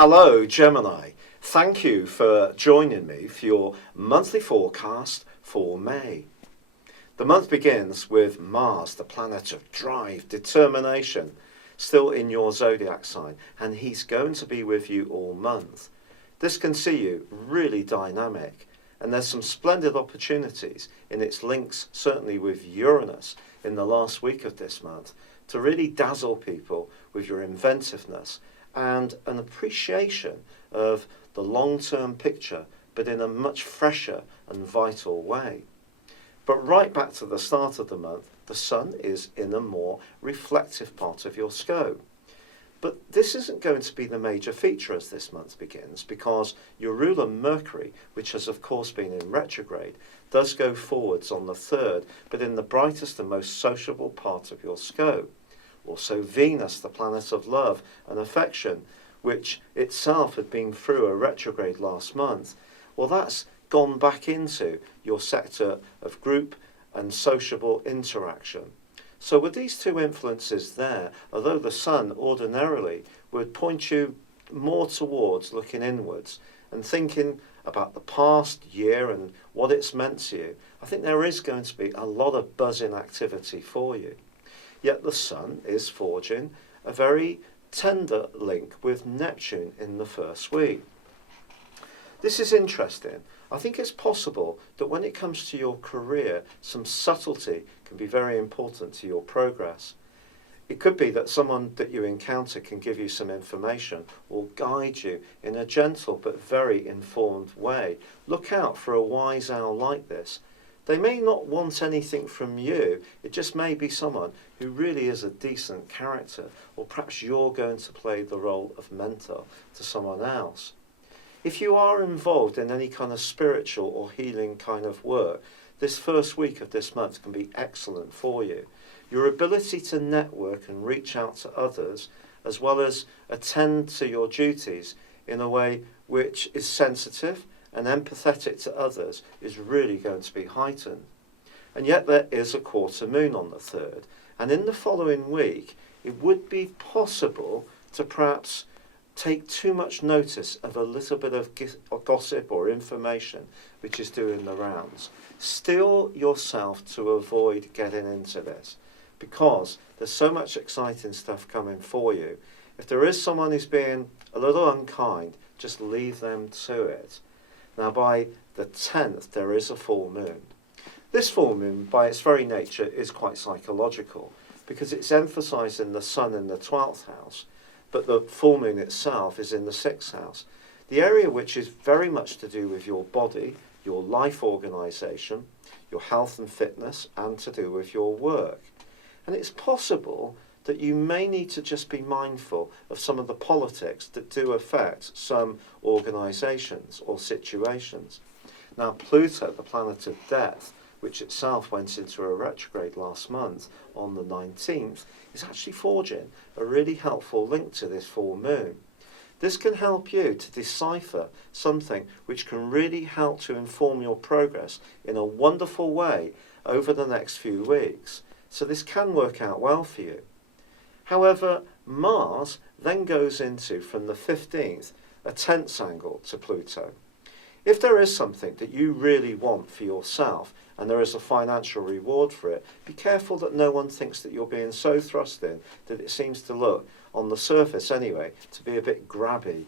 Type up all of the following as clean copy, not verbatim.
Hello, Gemini. Thank you for joining me for your monthly forecast for May. The month begins with Mars, the planet of drive, determination, still in your zodiac sign, and he's going to be with you all month. This can see you really dynamic, and there's some splendid opportunities in its links, certainly with Uranus in the last week of this month, to really dazzle people with your inventiveness and an appreciation of the long-term picture, but in a much fresher and vital way. But right back to the start of the month, the Sun is in a more reflective part of your scope. But this isn't going to be the major feature as this month begins, because your ruler Mercury, which has of course been in retrograde, does go forwards on the 3rd, but in the brightest and most sociable part of your scope. Also Venus, the planet of love and affection, which itself had been through a retrograde last month, well, that's gone back into your sector of group and sociable interaction. So with these two influences there, although the Sun ordinarily would point you more towards looking inwards and thinking about the past year and what it's meant to you, I think there is going to be a lot of buzzing activity for you. Yet the Sun is forging a very tender link with Neptune in the first week. This is interesting. I think it's possible that when it comes to your career, some subtlety can be very important to your progress. It could be that someone that you encounter can give you some information or guide you in a gentle but very informed way. Look out for a wise owl like this. They may not want anything from you, it just may be someone who really is a decent character, or perhaps you're going to play the role of mentor to someone else. If you are involved in any kind of spiritual or healing kind of work, this first week of this month can be excellent for you. Your ability to network and reach out to others, as well as attend to your duties in a way which is sensitive and empathetic to others, is really going to be heightened. And yet there is a quarter moon on the 3rd, and in the following week it would be possible to perhaps take too much notice of a little bit of gossip or information which is doing the rounds. Steel yourself to avoid getting into this, because there's so much exciting stuff coming for you. If there is someone who's being a little unkind, just leave them to it. Now by the 10th there is a full moon. This full moon by its very nature is quite psychological, because it's emphasising the Sun in the 12th house, but the full moon itself is in the 6th house. The area which is very much to do with your body, your life organisation, your health and fitness, and to do with your work. And it's possible that you may need to just be mindful of some of the politics that do affect some organisations or situations. Now Pluto, the planet of death, which itself went into a retrograde last month on the 19th, is actually forging a really helpful link to this full moon. This can help you to decipher something which can really help to inform your progress in a wonderful way over the next few weeks. So this can work out well for you. However, Mars then goes into, from the 15th, a tense angle to Pluto. If there is something that you really want for yourself, and there is a financial reward for it, be careful that no one thinks that you're being so thrust in that it seems to look, on the surface anyway, to be a bit grabby.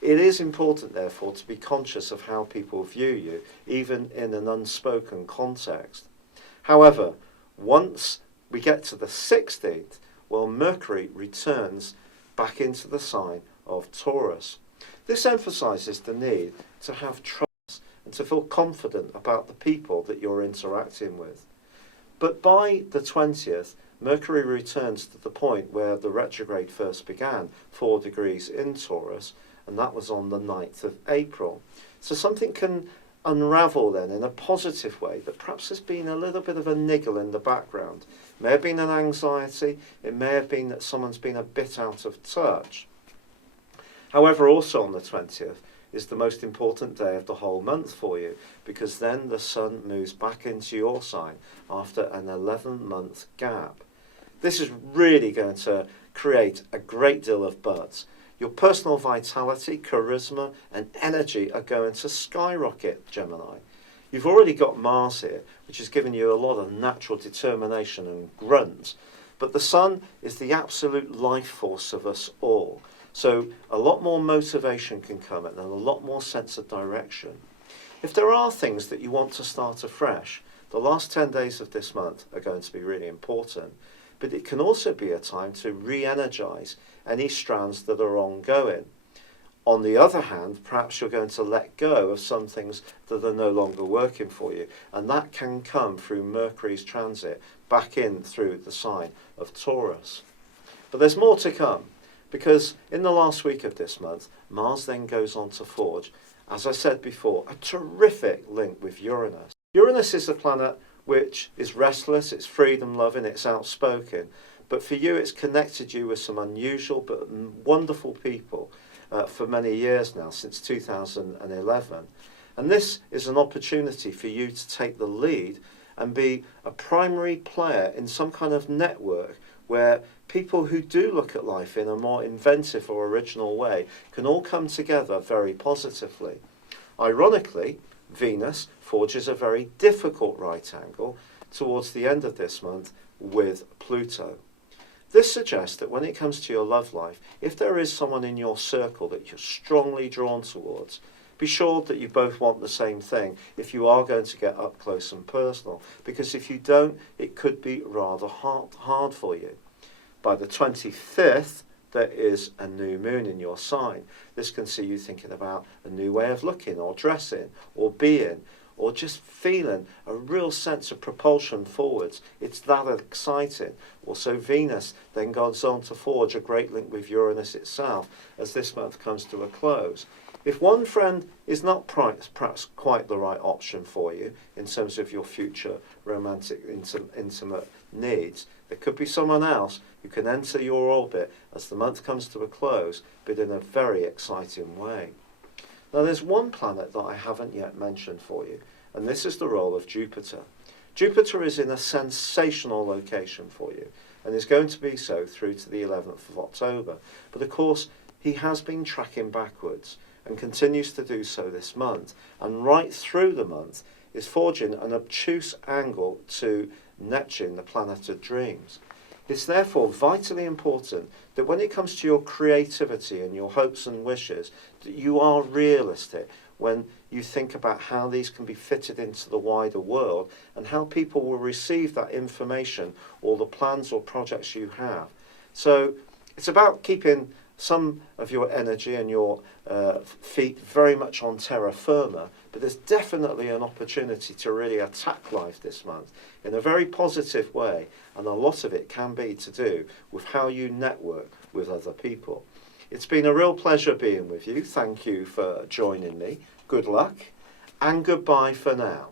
It is important, therefore, to be conscious of how people view you, even in an unspoken context. However, once we get to the 16th, well, Mercury returns back into the sign of Taurus. This emphasises the need to have trust and to feel confident about the people that you're interacting with. But by the 20th, Mercury returns to the point where the retrograde first began, 4 degrees in Taurus, and that was on the 9th of April. So something can unravel then in a positive way, that perhaps there's been a little bit of a niggle in the background. It may have been an anxiety, it may have been that someone's been a bit out of touch. However, also on the 20th is the most important day of the whole month for you, because then the Sun moves back into your sign after an 11-month gap. This is really going to create a great deal of buzz. Your personal vitality, charisma and energy are going to skyrocket, Gemini. You've already got Mars here, which has given you a lot of natural determination and grunt. But the Sun is the absolute life force of us all. So a lot more motivation can come in and a lot more sense of direction. If there are things that you want to start afresh, the last 10 days of this month are going to be really important. But it can also be a time to re-energize any strands that are ongoing. On the other hand, perhaps you're going to let go of some things that are no longer working for you. And that can come through Mercury's transit back in through the sign of Taurus. But there's more to come, because in the last week of this month, Mars then goes on to forge, as I said before, a terrific link with Uranus. Uranus is a planet which is restless, it's freedom-loving, it's outspoken. But for you, it's connected you with some unusual but wonderful people for many years now, since 2011. And this is an opportunity for you to take the lead and be a primary player in some kind of network where people who do look at life in a more inventive or original way can all come together very positively. Ironically, Venus forges a very difficult right angle towards the end of this month with Pluto. This suggests that when it comes to your love life, if there is someone in your circle that you're strongly drawn towards, be sure that you both want the same thing if you are going to get up close and personal, because if you don't, it could be rather hard for you. By the 25th, there is a new moon in your sign. This can see you thinking about a new way of looking or dressing or being, or just feeling a real sense of propulsion forwards. It's that exciting. Also, Venus then goes on to forge a great link with Uranus itself as this month comes to a close. If one friend is not perhaps quite the right option for you in terms of your future romantic, intimate needs, there could be someone else who can enter your orbit as the month comes to a close, but in a very exciting way. Now, there's one planet that I haven't yet mentioned for you, and this is the role of Jupiter. Jupiter is in a sensational location for you, and is going to be so through to the 11th of October. But of course, he has been tracking backwards and continues to do so this month, and right through the month is forging an obtuse angle to Neptune, the planet of dreams. It's therefore vitally important that when it comes to your creativity and your hopes and wishes, that you are realistic when you think about how these can be fitted into the wider world and how people will receive that information or the plans or projects you have. So it's about keeping some of your energy and your feet very much on terra firma, but there's definitely an opportunity to really attack life this month in a very positive way, and a lot of it can be to do with how you network with other people. It's been a real pleasure being with you. Thank you for joining me. Good luck, and goodbye for now.